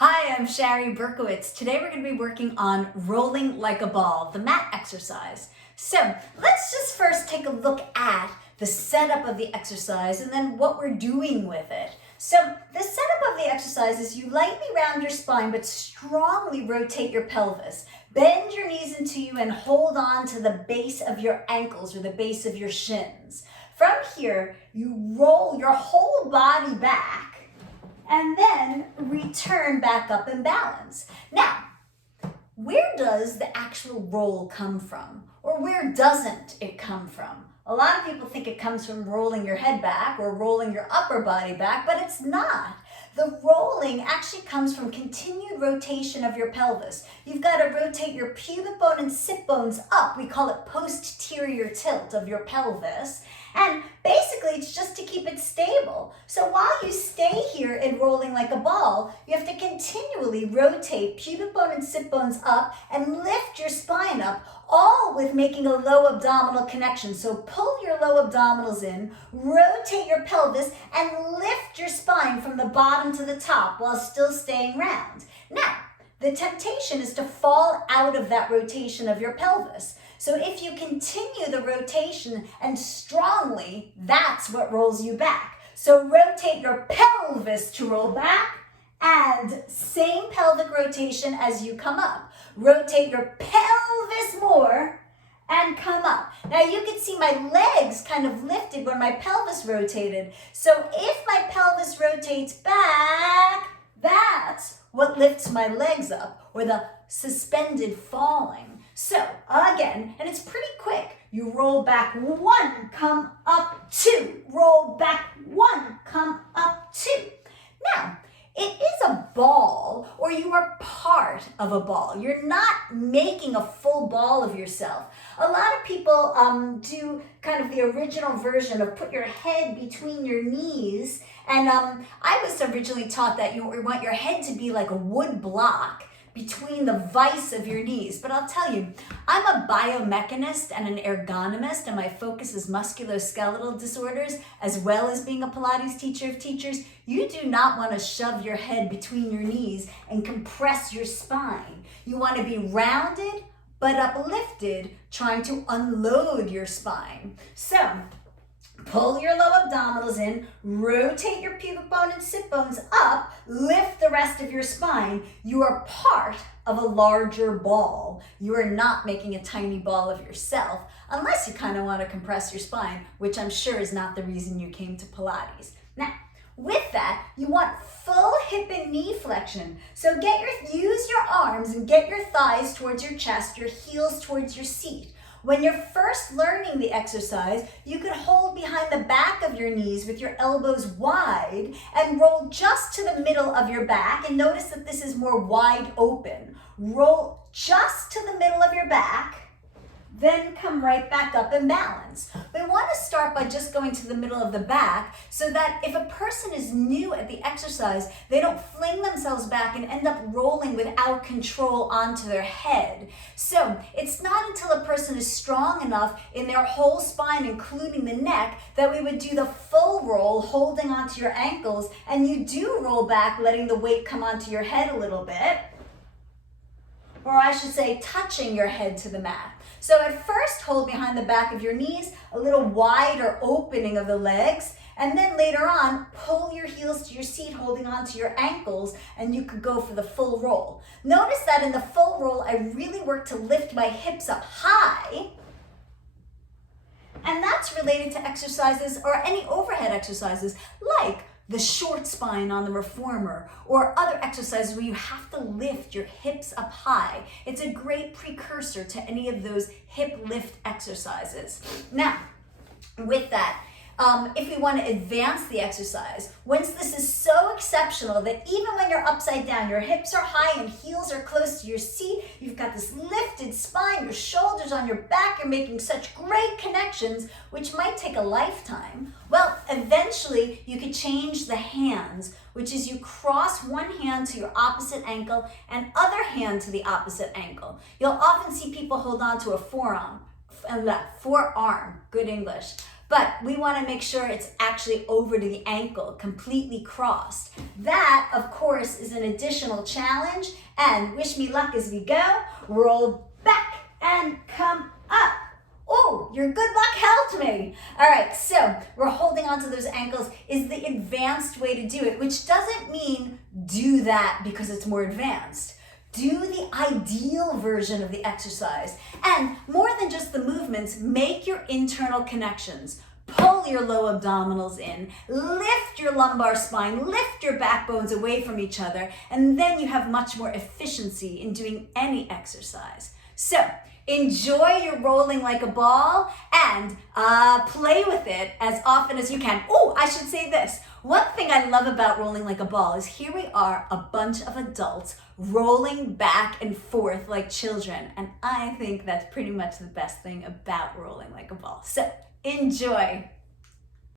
Hi, I'm Shari Berkowitz. Today we're going to be working on rolling like a ball, the mat exercise. So let's just first take a look at the setup of the exercise and then what we're doing with it. So the setup of the exercise is you lightly round your spine but strongly rotate your pelvis. Bend your knees into you and hold on to the base of your ankles or the base of your shins. From here, you roll your whole body back and then return back up and balance. Now, where does the actual roll come from? Or where doesn't it come from? A lot of people think it comes from rolling your head back or rolling your upper body back, but it's not. The rolling actually comes from continued rotation of your pelvis. You've got to rotate your pubic bone and sit bones up. We call it posterior tilt of your pelvis. And basically, it's just to keep it stable. So while you stay here in rolling like a ball, you have to continually rotate pubic bone and sit bones up and lift your spine up, all with making a low abdominal connection. So pull your low abdominals in, rotate your pelvis, and lift your spine from the bottom to the top while still staying round. Now, the temptation is to fall out of that rotation of your pelvis. So if you continue the rotation and strongly, that's what rolls you back. So rotate your pelvis to roll back and same pelvic rotation as you come up. Rotate your pelvis more and come up. Now you can see my legs kind of lifted when my pelvis rotated. So if my pelvis rotates back, that's what lifts my legs up, or the suspended falling. So again, and it's pretty quick. You roll back one, come up two. Roll back one, come up two. Now, it is a ball, or you are part of a ball. You're not making a full ball of yourself. A lot of people do kind of the original version of put your head between your knees. And I was originally taught that you want your head to be like a wood block between the vise of your knees. But I'll tell you, I'm a biomechanist and an ergonomist, and my focus is musculoskeletal disorders, as well as being a Pilates teacher of teachers. You do not want to shove your head between your knees and compress your spine. You want to be rounded, but uplifted, trying to unload your spine. So, pull your low abdominals in, rotate your pubic bone and sit bones up, lift the rest of your spine. You are part of a larger ball. You are not making a tiny ball of yourself, unless you kind of want to compress your spine, which I'm sure is not the reason you came to Pilates. Now, with that, you want full hip and knee flexion. So use your arms and get your thighs towards your chest, your heels towards your seat. When you're first learning the exercise, you can hold behind the back of your knees with your elbows wide and roll just to the middle of your back. And notice that this is more wide open. Roll just to the middle of your back, then come right back up and balance. We want to start by just going to the middle of the back so that if a person is new at the exercise, they don't fling themselves back and end up rolling without control onto their head. So it's not until a person is strong enough in their whole spine, including the neck, that we would do the full roll, holding onto your ankles, and you do roll back, letting the weight come onto your head a little bit. Or I should say, touching your head to the mat. So at first, hold behind the back of your knees, a little wider opening of the legs, and then later on, pull your heels to your seat, holding onto your ankles, and you could go for the full roll. Notice that in the full roll, I really work to lift my hips up high, and that's related to exercises or any overhead exercises like the short spine on the reformer, or other exercises where you have to lift your hips up high. It's a great precursor to any of those hip lift exercises. Now, with that, if we want to advance the exercise, once this is so exceptional that even when you're upside down, your hips are high and heels are close to your seat, you've got this lifted spine, your shoulders on your back, you're making such great connections, which might take a lifetime. Well, eventually you could change the hands, which is you cross one hand to your opposite ankle and other hand to the opposite ankle. You'll often see people hold on to a forearm, good English. but we want to make sure it's actually over to the ankle, completely crossed. That, of course, is an additional challenge, and wish me luck as we go. Roll back and come up. Oh, your good luck helped me. All right, so we're holding onto those ankles is the advanced way to do it, which doesn't mean do that because it's more advanced. Do the ideal version of the exercise. And more than just the movements, make your internal connections. Pull your low abdominals in, lift your lumbar spine, lift your backbones away from each other, and then you have much more efficiency in doing any exercise. So, enjoy your rolling like a ball and play with it as often as you can. Oh, I should say this. One thing I love about rolling like a ball is here we are, a bunch of adults rolling back and forth like children. And I think that's pretty much the best thing about rolling like a ball. So enjoy.